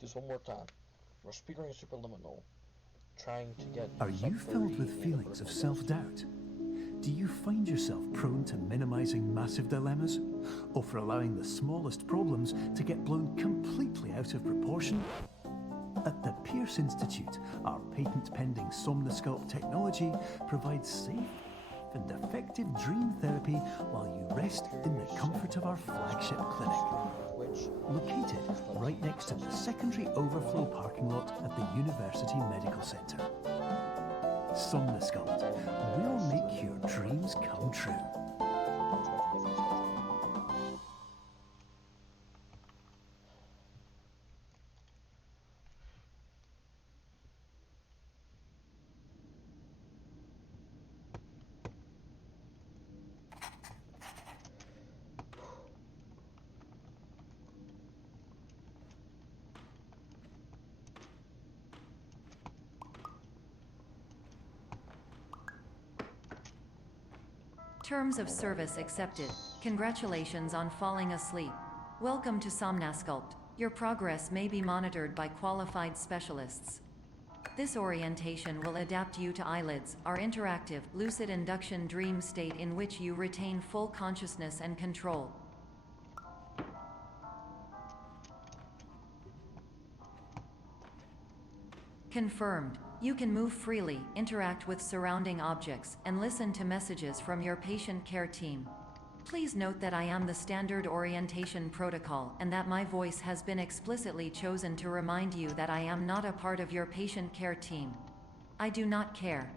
Just one more time. We're speedrunning Superliminal, trying to get. Are you filled with feelings of self-doubt? Do you find yourself prone to minimizing massive dilemmas? Or for allowing the smallest problems to get blown completely out of proportion? At the Pierce Institute, our patent-pending Somnosculpt technology provides safe and effective dream therapy while you rest in the comfort of our flagship clinic. Located right next to the secondary overflow parking lot at the University Medical Center. Somnosculpt will make your dreams come true. Terms of service accepted. Congratulations on falling asleep. Welcome to Somnosculpt. Your progress may be monitored by qualified specialists. This orientation will adapt you to eyelids, our interactive, lucid induction dream state in which you retain full consciousness and control. Confirmed. You can move freely, interact with surrounding objects, and listen to messages from your patient care team. Please note that I am the standard orientation protocol and that my voice has been explicitly chosen to remind you that I am not a part of your patient care team. I do not care.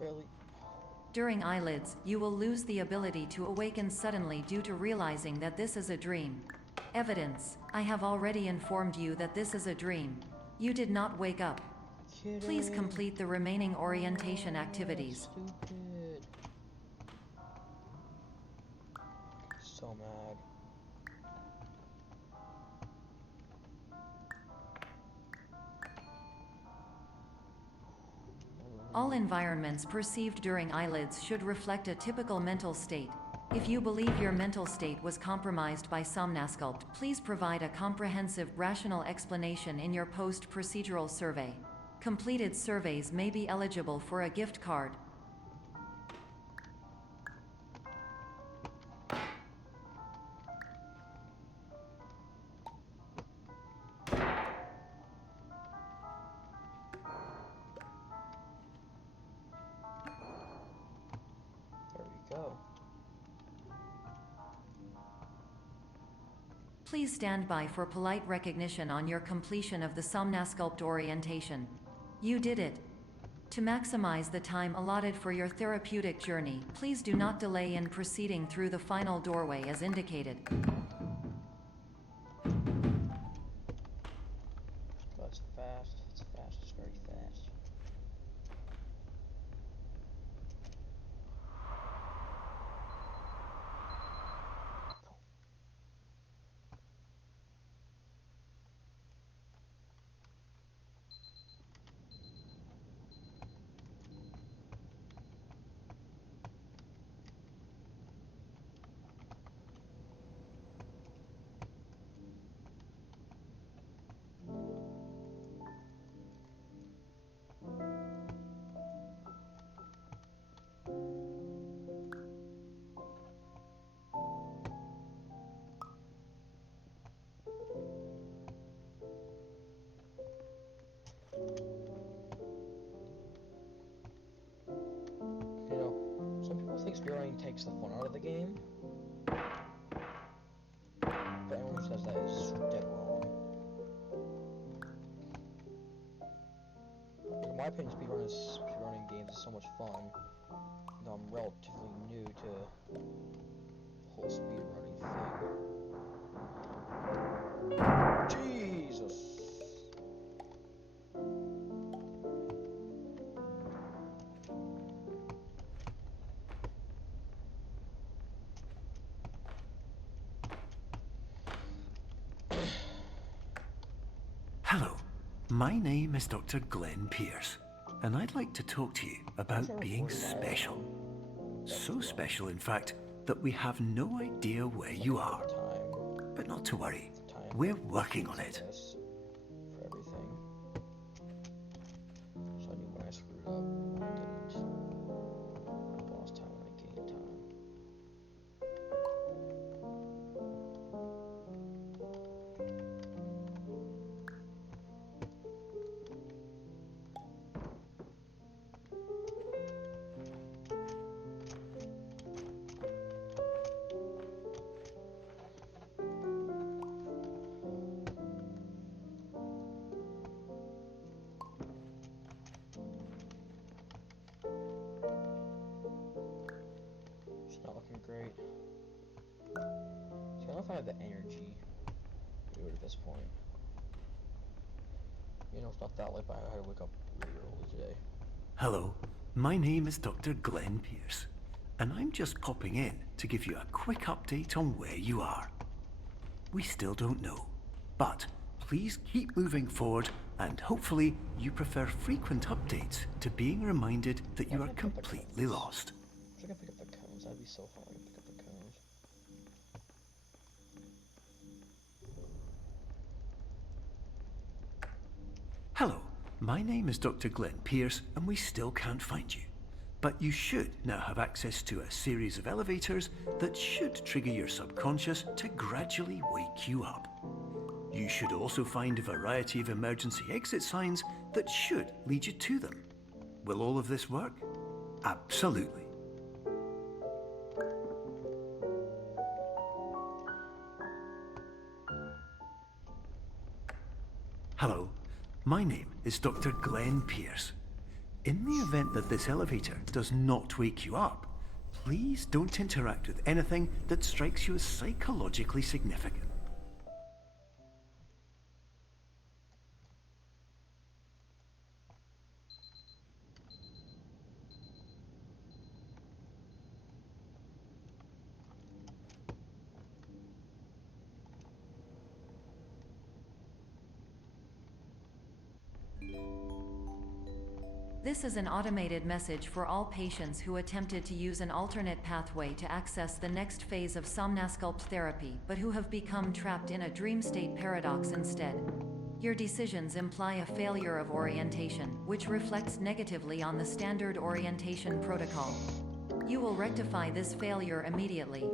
Barely. During eyelids, you will lose the ability to awaken suddenly due to realizing that this is a dream. Evidence. I have already informed you that this is a dream. You did not wake up. Please complete the remaining orientation activities. Stupid. So mad. All environments perceived during eyelids should reflect a typical mental state. If you believe your mental state was compromised by Somnosculpt, please provide a comprehensive, rational explanation in your post-procedural survey. Completed surveys may be eligible for a gift card. Go. Please stand by for polite recognition on your completion of the Somnosculpt orientation. You did it. To maximize the time allotted for your therapeutic journey, please do not delay in proceeding through the final doorway as indicated. That's fast. It's fast. It's very fast. Speedrunning takes the fun out of the game, but anyone who says that is dead wrong. In my opinion, speedrunning games is so much fun, though I'm relatively new to the whole speedrunning thing. Jesus! Hello. my name is Dr. Glenn Pierce, and I'd like to talk to you about being special. So special, in fact, that we have no idea where you are. But not to worry, we're working on it. For everything. So I knew when I screwed up, I didn't. I lost time when I gained time. Not looking great. See, I don't know if I have the energy to do it at this point. You know, it's not that late, but I had to wake up really early today. Hello, my name is Dr. Glenn Pierce, and I'm just popping in to give you a quick update on where you are. We still don't know, but please keep moving forward, and hopefully you prefer frequent updates to being reminded that you are completely lost. I can pick up the cones. That'd be so hard to pick up the cones. Hello, my name is Dr. Glenn Pierce, and we still can't find you. But you should now have access to a series of elevators that should trigger your subconscious to gradually wake you up. You should also find a variety of emergency exit signs that should lead you to them. Will all of this work? Absolutely. Hello, my name is Dr. Glenn Pierce. In the event that this elevator does not wake you up, please don't interact with anything that strikes you as psychologically significant. This is an automated message for all patients who attempted to use an alternate pathway to access the next phase of somnasculpt therapy, but who have become trapped in a dream state paradox instead. Your decisions imply a failure of orientation, which reflects negatively on the standard orientation protocol. You will rectify this failure immediately.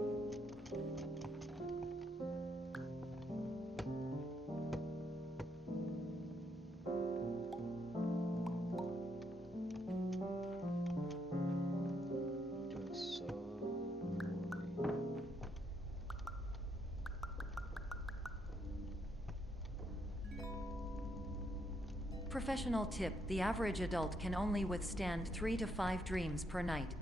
Professional tip: the average adult can only withstand 3 to 5 dreams per night.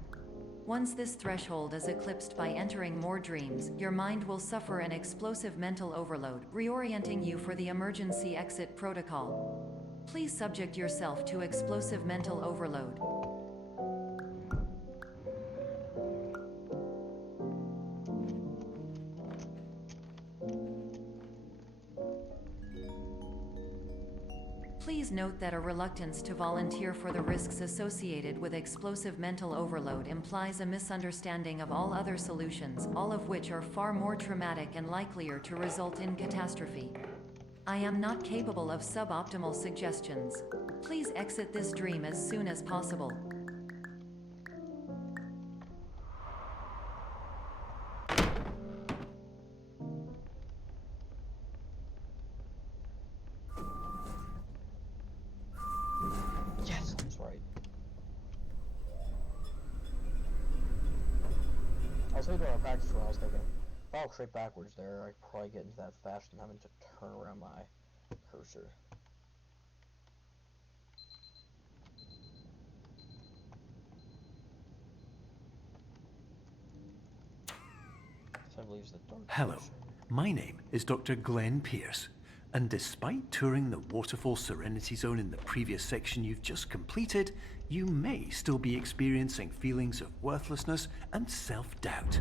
Once this threshold is eclipsed by entering more dreams, your mind will suffer an explosive mental overload, reorienting you for the emergency exit protocol. Please subject yourself to explosive mental overload. Please note that a reluctance to volunteer for the risks associated with explosive mental overload implies a misunderstanding of all other solutions, all of which are far more traumatic and likelier to result in catastrophe. I am not capable of suboptimal suggestions. Please exit this dream as soon as possible. Yes, that's right. I was thinking about practice when I was thinking, if I walk straight backwards there, I could probably get into that faster than having to turn around my cursor. So I believe it's the dark Hello, cursor. my name is Dr. Glenn Pierce, and despite touring the Waterfall Serenity Zone in the previous section you've just completed, you may still be experiencing feelings of worthlessness and self-doubt.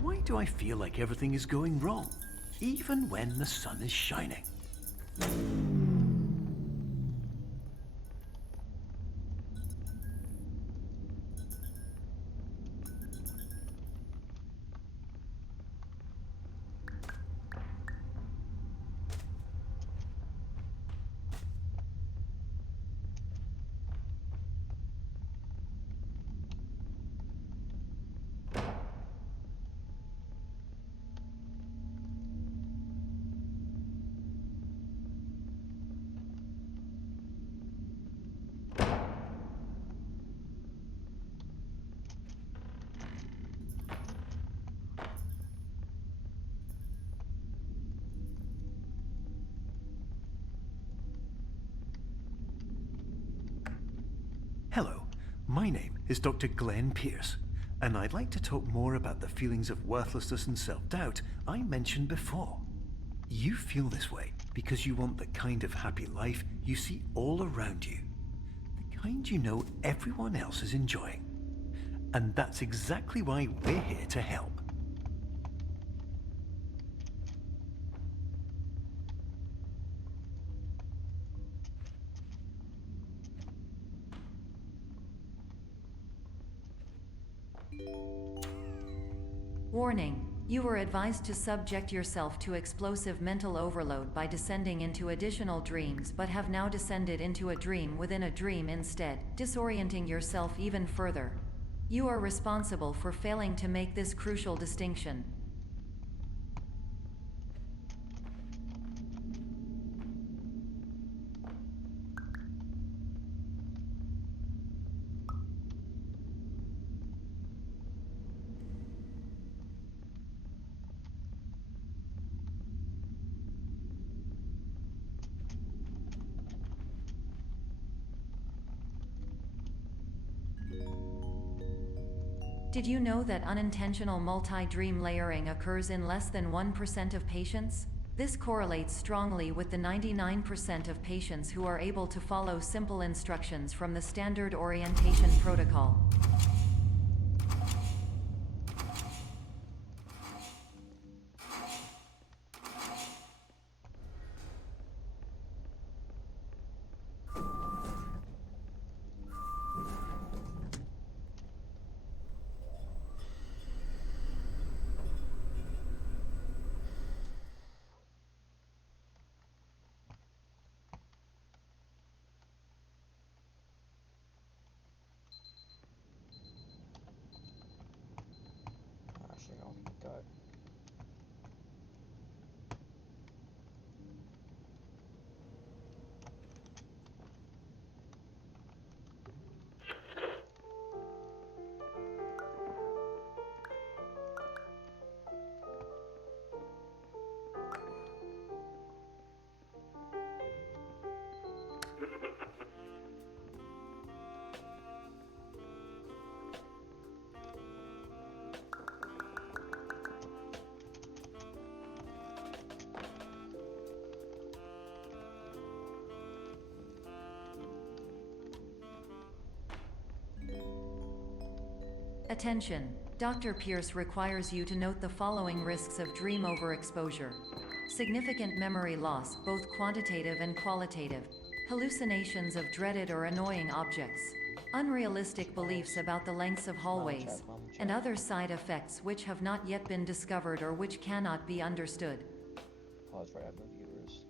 Why do I feel like everything is going wrong, even when the sun is shining? Hello, my name is Dr. Glenn Pierce, and I'd like to talk more about the feelings of worthlessness and self-doubt I mentioned before. You feel this way because you want the kind of happy life you see all around you, the kind you know everyone else is enjoying. And that's exactly why we're here to help. Warning. You were advised to subject yourself to explosive mental overload by descending into additional dreams, but have now descended into a dream within a dream instead, disorienting yourself even further. You are responsible for failing to make this crucial distinction. Did you know that unintentional multi-dream layering occurs in less than 1% of patients? This correlates strongly with the 99% of patients who are able to follow simple instructions from the standard orientation protocol. Actually, I don't think it died. Attention! Dr. Pierce requires you to note the following risks of dream overexposure. Significant memory loss, both quantitative and qualitative. Hallucinations of dreaded or annoying objects. Unrealistic beliefs about the lengths of hallways. And other side effects which have not yet been discovered or which cannot be understood. Oh, that's right, I have no viewers.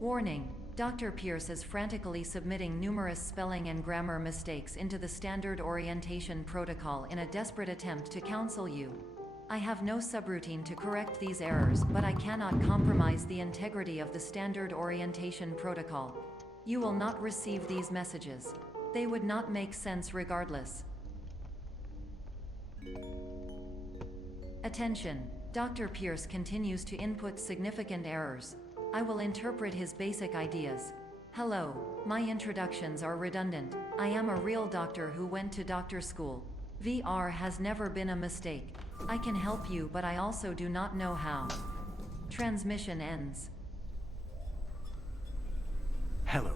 Warning. Dr. Pierce is frantically submitting numerous spelling and grammar mistakes into the standard orientation protocol in a desperate attempt to counsel you. I have no subroutine to correct these errors, but I cannot compromise the integrity of the standard orientation protocol. You will not receive these messages. They would not make sense regardless. Attention! Dr. Pierce continues to input significant errors. I will interpret his basic ideas. Hello, my introductions are redundant. I am a real doctor who went to doctor school. VR has never been a mistake. I can help you, but I also do not know how. Transmission ends. Hello,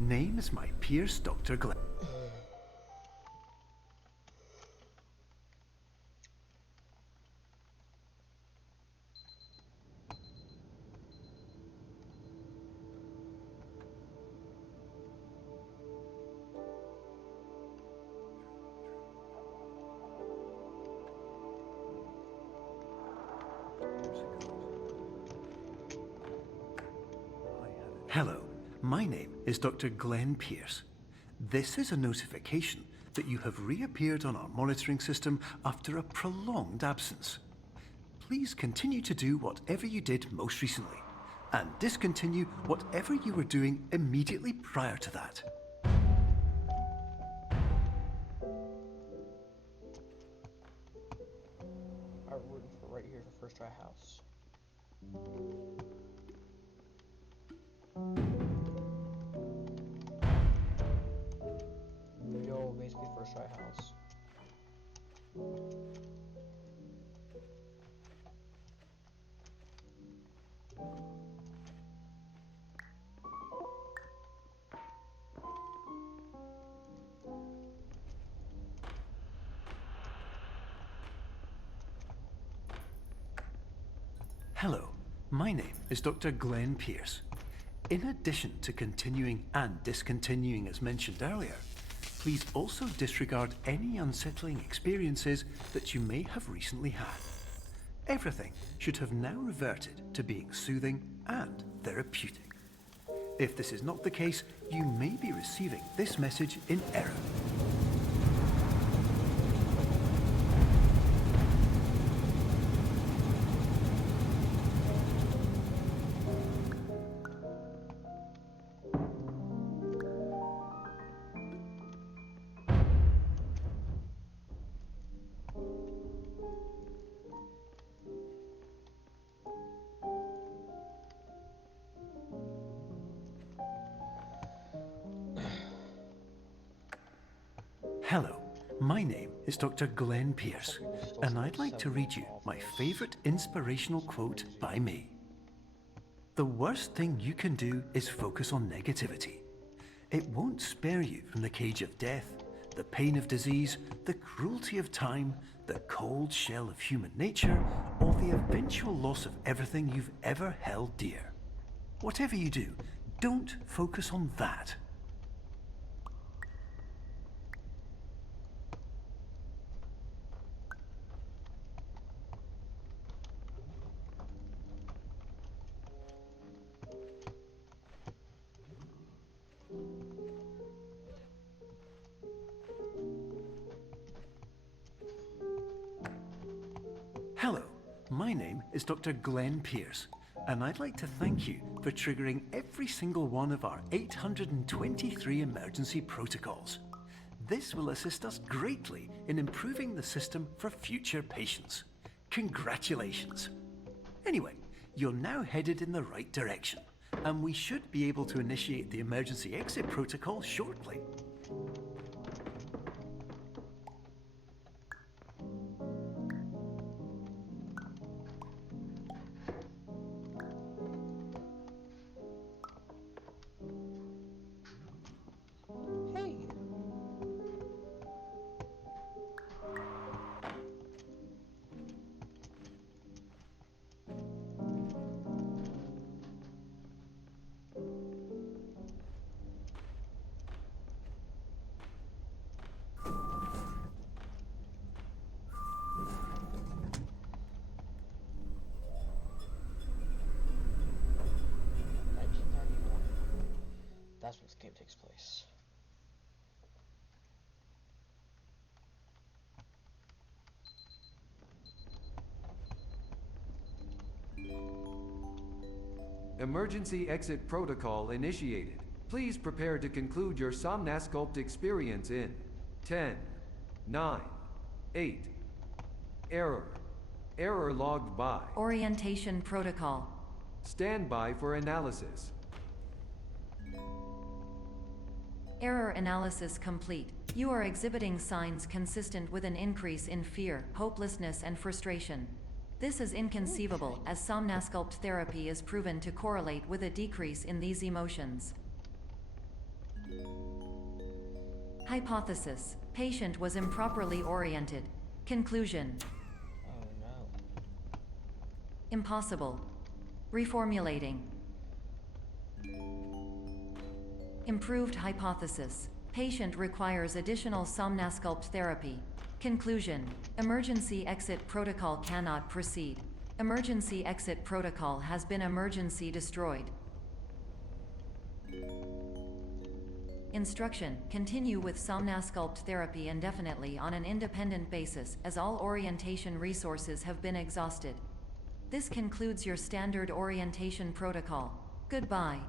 name is my Pierce Dr. Glenn. Hello, my name is Dr. Glenn Pierce. This is a notification that you have reappeared on our monitoring system after a prolonged absence. Please continue to do whatever you did most recently, and discontinue whatever you were doing immediately prior to that. I'm rooting for right here for first try house. Yo, basically first try house. Hello, my name is Dr. Glenn Pierce. In addition to continuing and discontinuing as mentioned earlier, please also disregard any unsettling experiences that you may have recently had. Everything should have now reverted to being soothing and therapeutic. If this is not the case, you may be receiving this message in error. Hello, my name is Dr. Glenn Pierce, and I'd like to read you my favorite inspirational quote by me. The worst thing you can do is focus on negativity. It won't spare you from the cage of death, the pain of disease, the cruelty of time, the cold shell of human nature, or the eventual loss of everything you've ever held dear. Whatever you do, don't focus on that. Hello, my name is Dr. Glenn Pierce, and I'd like to thank you for triggering every single one of our 823 emergency protocols. This will assist us greatly in improving the system for future patients. Congratulations. Anyway, you're now headed in the right direction, and we should be able to initiate the emergency exit protocol shortly. Hey! That's when this game takes place. Emergency exit protocol initiated. Please prepare to conclude your Somnasculpt experience in 10, 9, 8. Error. Error logged by. Orientation protocol. Stand by for analysis. Error analysis complete. You are exhibiting signs consistent with an increase in fear, hopelessness, and frustration. This is inconceivable, as Somnasculpt therapy is proven to correlate with a decrease in these emotions. Hypothesis: patient was improperly oriented. Conclusion: Oh no. impossible. Reformulating. Improved hypothesis: patient requires additional Somnasculpt therapy. Conclusion: emergency exit protocol cannot proceed. Emergency exit protocol has been emergency destroyed. Instruction: continue with Somnasculpt therapy indefinitely on an independent basis, as all orientation resources have been exhausted. This concludes your standard orientation protocol. Goodbye.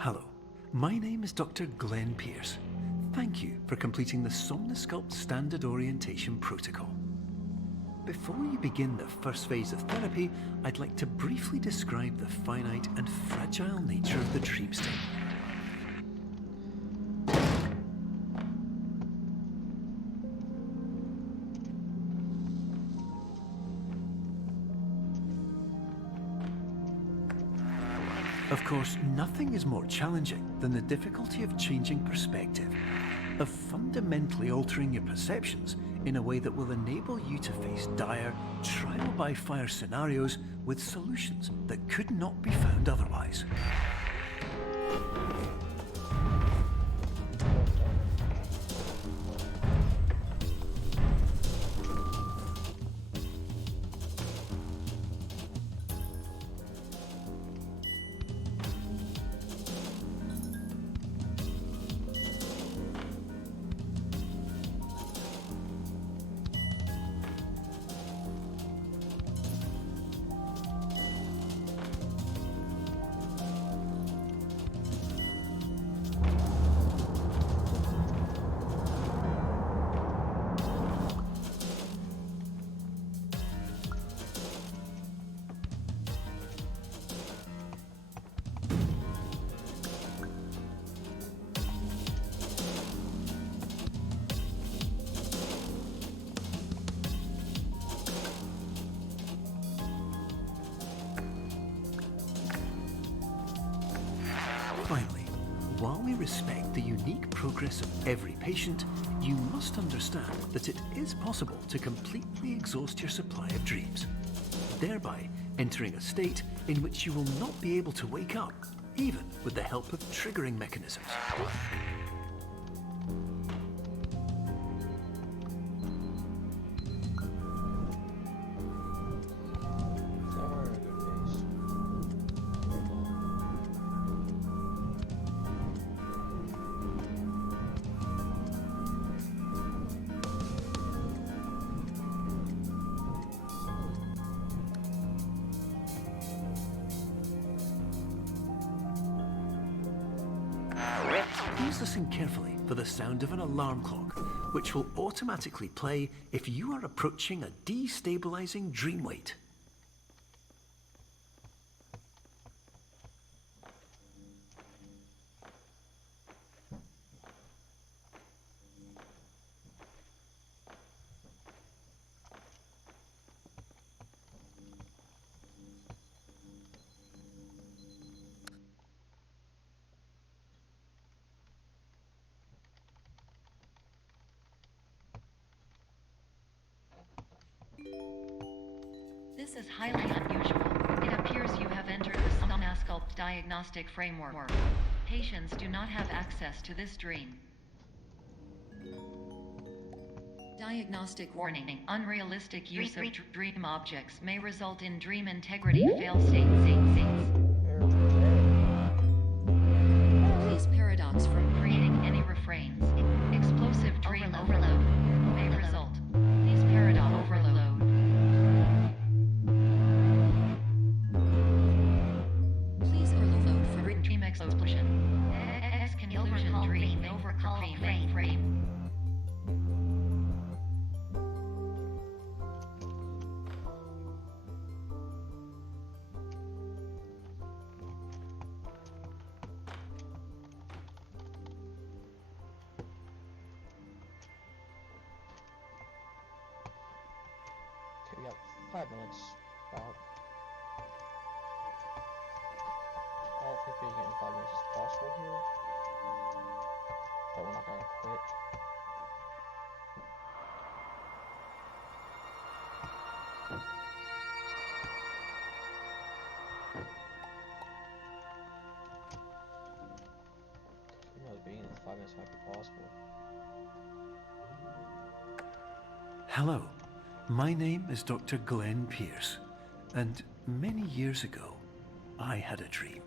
Hello, my name is Dr. Glenn Pierce. Thank you for completing the Somnasculpt Standard Orientation Protocol. Before you begin the first phase of therapy, I'd like to briefly describe the finite and fragile nature of the dream state. Of course, nothing is more challenging than the difficulty of changing perspective, of fundamentally altering your perceptions in a way that will enable you to face dire, trial-by-fire scenarios with solutions that could not be found otherwise. Finally, while we respect the unique progress of every patient, you must understand that it is possible to completely exhaust your supply of dreams, thereby entering a state in which you will not be able to wake up, even with the help of triggering mechanisms. Please listen carefully for the sound of an alarm clock, which will automatically play if you are approaching a destabilizing dream weight. This is highly unusual. It appears you have entered the Somnasculpt diagnostic framework. Patients do not have access to this dream. Diagnostic warning. Unrealistic use of dream objects may result in dream integrity fail-states. Please paradox from creating any refrains. Explosive dream overload may result. Please paradox overload. Please overload for dream explosive. 5 minutes, about. I don't think making it in 5 minutes is possible here, but we're not gonna quit. You know, being in 5 minutes might be possible. Hello, my name is Dr. Glenn Pierce, and many years ago, I had a dream.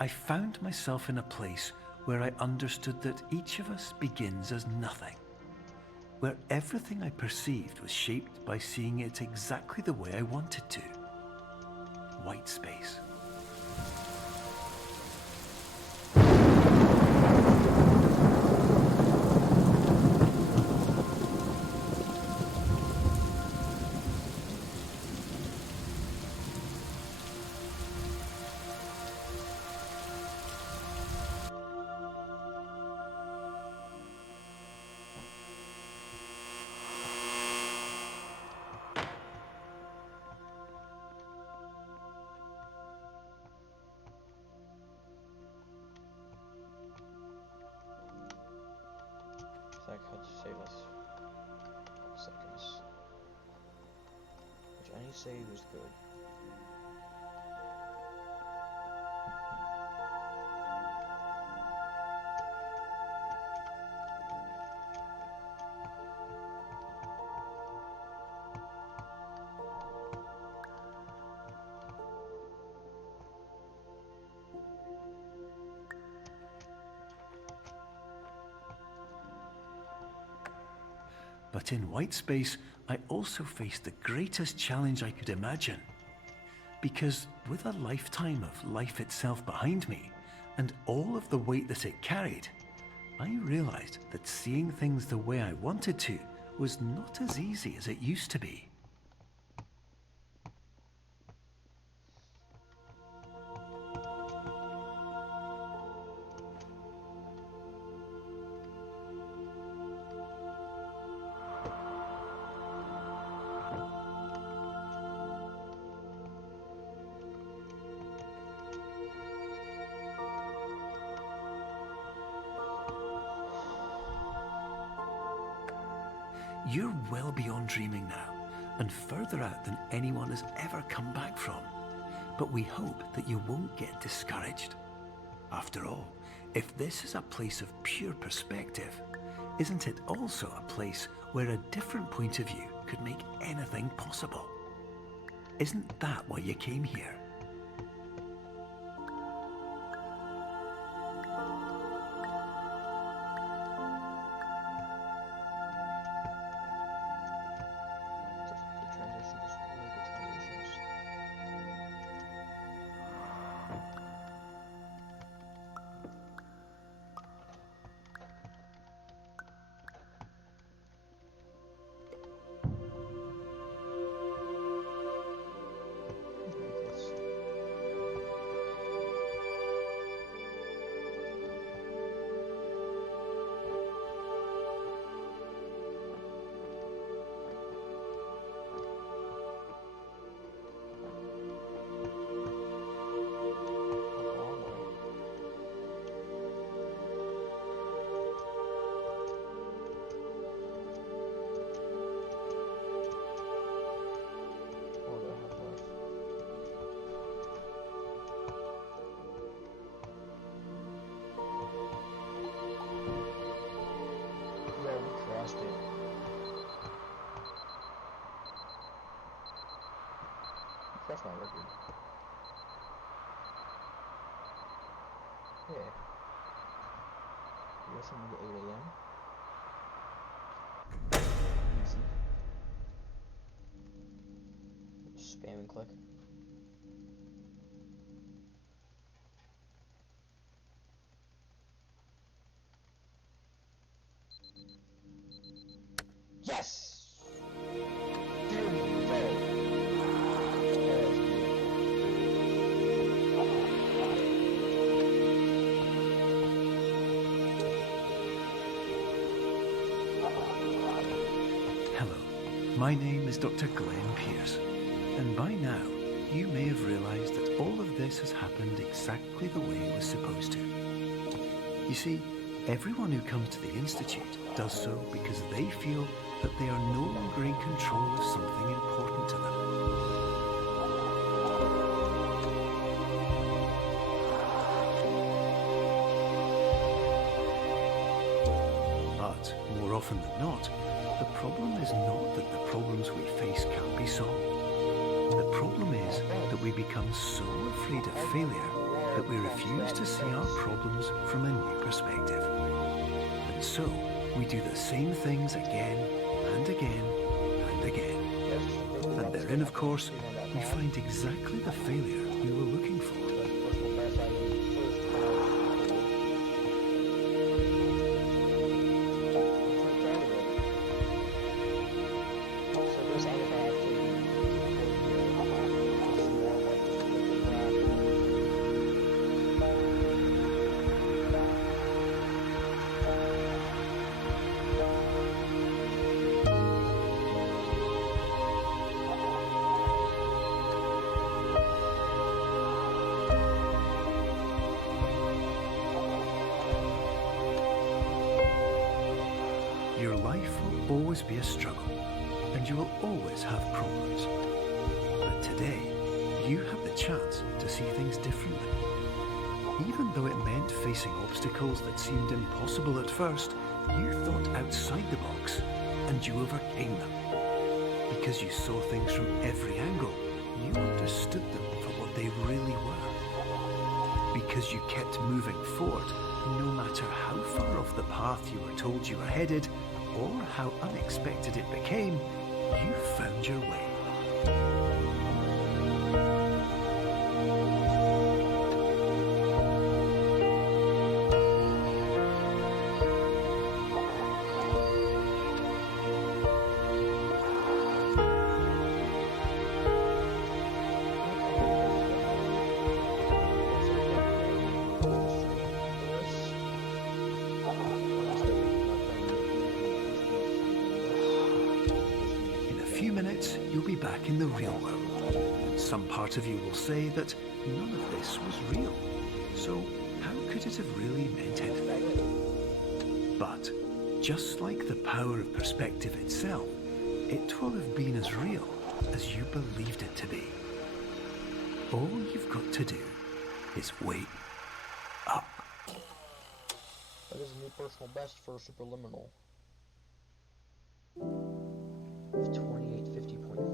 I found myself in a place where I understood that each of us begins as nothing, where everything I perceived was shaped by seeing it exactly the way I wanted to. White space. That could save us seconds. Which any save is good. But in white space, I also faced the greatest challenge I could imagine. Because with a lifetime of life itself behind me, and all of the weight that it carried, I realized that seeing things the way I wanted to was not as easy as it used to be. You're well beyond dreaming now, and further out than anyone has ever come back from. But we hope that you won't get discouraged. After all, if this is a place of pure perspective, isn't it also a place where a different point of view could make anything possible? Isn't that why you came here? Such good transitions, really good transitions. This. A long way. What do I have left? Yeah, we crossed it. Crossed my record. Yeah. You listen to 8 a.m. Easy. Spam and click. Yes! There we go. Hello, My name is Dr. Glenn Pierce, and by now you may have realised that all of this has happened exactly the way it was supposed to. You see, everyone who comes to the Institute does so because they feel that they are no longer in control of something important to them. But more often than not, the problem is not that the problems we face can't be solved. The problem is that we become so afraid of failure that we refuse to see our problems from a new perspective. And so, we do the same things again and again and again. And therein, of course, we find exactly the failure we were looking for. Your life will always be a struggle, and you will always have problems. But today, you have the chance to see things differently. Even though it meant facing obstacles that seemed impossible at first, you thought outside the box, and you overcame them. Because you saw things from every angle, you understood them for what they really were. Because you kept moving forward, no matter how far off the path you were told you were headed, or how unexpected it became, you found your way. Minutes, you'll be back in the real world. And some part of you will say that none of this was real. So how could it have really meant anything? But just like the power of perspective itself, it will have been as real as you believed it to be. All you've got to do is wait up. That is a new personal best for Superliminal. 2850.5.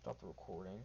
Stop the recording.